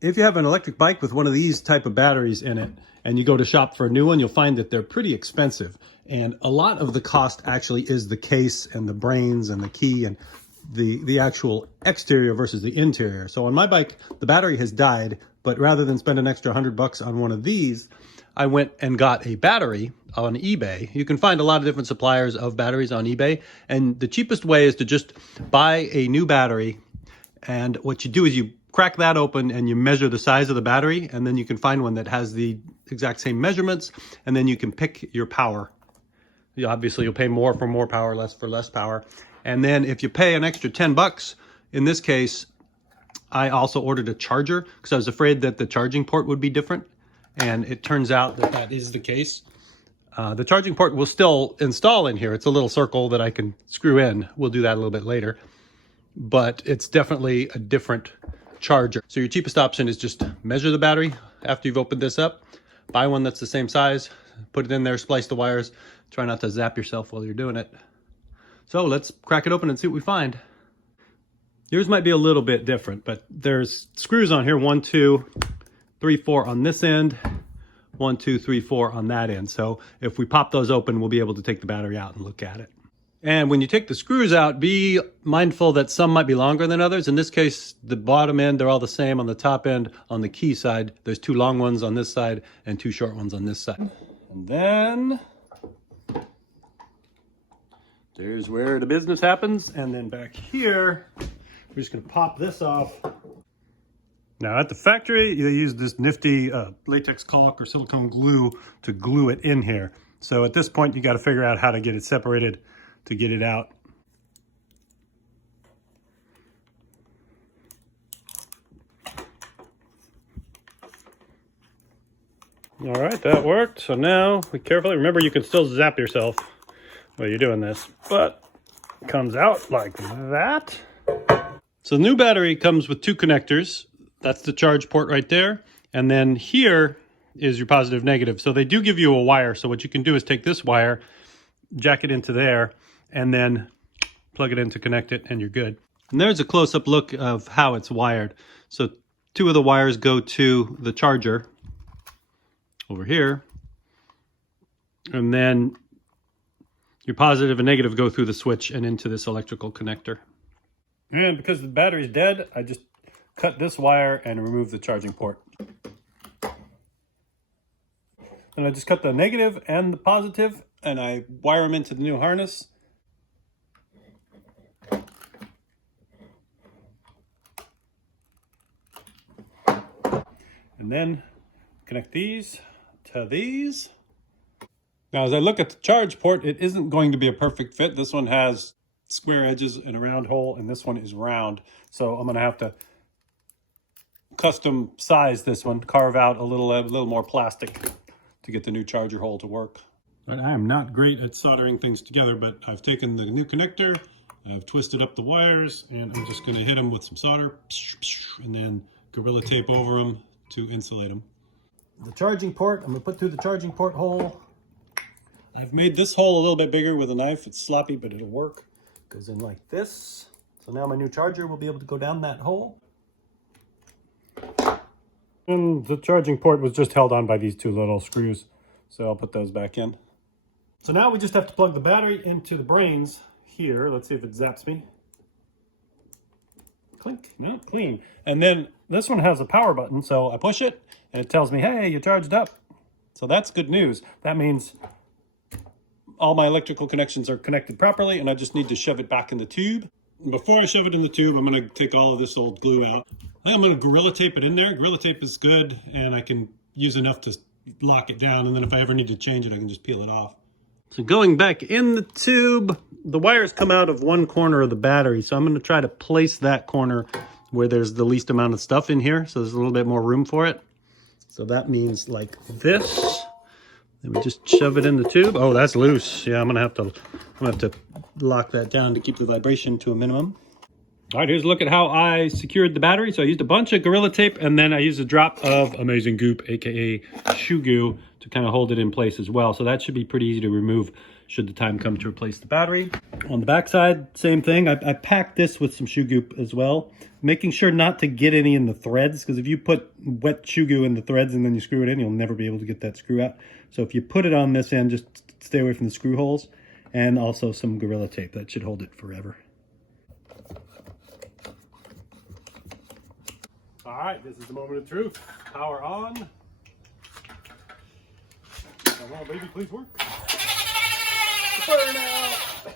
If you have an electric bike with one of these type of batteries in it and you go to shop for a new one, you'll find that they're pretty expensive. And a lot of the cost actually is the case and the brains and the key and the actual exterior versus the interior. So on my bike, the battery has died, but rather than spend an extra $100 on one of these, I went and got a battery on eBay. You can find a lot of different suppliers of batteries on eBay. And the cheapest way is to just buy a new battery. And what you do is you crack that open and you measure the size of the battery, and then you can find one that has the exact same measurements, and then you can pick your power. Obviously, you'll pay more for more power, less for less power. And then if you pay an extra $10, in this case, I also ordered a charger because I was afraid that the charging port would be different. And it turns out that that is the case. The charging port will still install in here. It's a little circle that I can screw in. We'll do that a little bit later. But it's definitely a different charger. So your cheapest option is just measure the battery after you've opened this up. Buy one that's the same size. Put it in there, splice the wires. Try not to zap yourself while you're doing it. So let's crack it open and see what we find. Yours might be a little bit different, but there's screws on here. 1, 2, 3, 4 on this end. 1, 2, 3, 4 on that end. So if we pop those open, we'll be able to take the battery out and look at it. And when you take the screws out, be mindful that some might be longer than others. In this case, the bottom end, they're all the same. On the top end, on the key side, there's 2 long ones on this side and 2 short ones on this side. And then there's where the business happens. And then back here, we're just gonna pop this off. Now at the factory, they use this nifty latex caulk or silicone glue to glue it in here. So at this point, you gotta figure out how to get it separated to get it out. All right, that worked. So now we carefully, remember you can still zap yourself while you're doing this, but it comes out like that. So the new battery comes with 2 connectors. That's the charge port right there. And then here is your positive negative. So they do give you a wire. So what you can do is take this wire, jack it into there, and then plug it in to connect it, and you're good. And there's a close-up look of how it's wired. So 2 of the wires go to the charger over here, and then your positive and negative go through the switch and into this electrical connector. And because the battery's dead, I just cut this wire and remove the charging port. And I just cut the negative and the positive, and I wire them into the new harness. And then connect these to these. Now, as I look at the charge port, it isn't going to be a perfect fit. This one has square edges and a round hole, and this one is round. So I'm gonna have to custom size this one, carve out a little more plastic to get the new charger hole to work. But I am not great at soldering things together, but I've taken the new connector, I've twisted up the wires, and I'm just gonna hit them with some solder, and then Gorilla Tape over them to insulate them. The charging port, I'm gonna put through the charging port hole. I've made this hole a little bit bigger with a knife. It's sloppy, but it'll work. Goes in like this. So now my new charger will be able to go down that hole. And the charging port was just held on by these 2 little screws. So I'll put those back in. So now we just have to plug the battery into the brains here. Let's see if it zaps me. Clink, not clean. And then this one has a power button, so I push it and it tells me, hey, you charged up. So that's good news. That means all my electrical connections are connected properly, and I just need to shove it back in the tube. And before I shove it in the tube, I'm gonna take all of this old glue out. I'm gonna Gorilla Tape it in there. Gorilla Tape is good, and I can use enough to lock it down, and then if I ever need to change it, I can just peel it off. So going back in the tube, the wires come out of one corner of the battery, so I'm gonna try to place that corner where there's the least amount of stuff in here, so there's a little bit more room for it. So that means like this. Then we just shove it in the tube. Oh, that's loose. Yeah, I'm gonna have to lock that down to keep the vibration to a minimum. All right, here's a look at how I secured the battery. So I used a bunch of Gorilla Tape, and then I used a drop of Amazing Goop, aka Shoe Goo, to kind of hold it in place as well. So that should be pretty easy to remove. should the time come to replace the battery. On the back side, same thing. I packed this with some shoe goop as well, making sure not to get any in the threads, because if you put wet shoe goo in the threads and then you screw it in, you'll never be able to get that screw out. So if you put it on this end, just stay away from the screw holes, and also some Gorilla Tape. That should hold it forever. All right, this is the moment of truth. Power on. Come on, baby, please work. Burn out.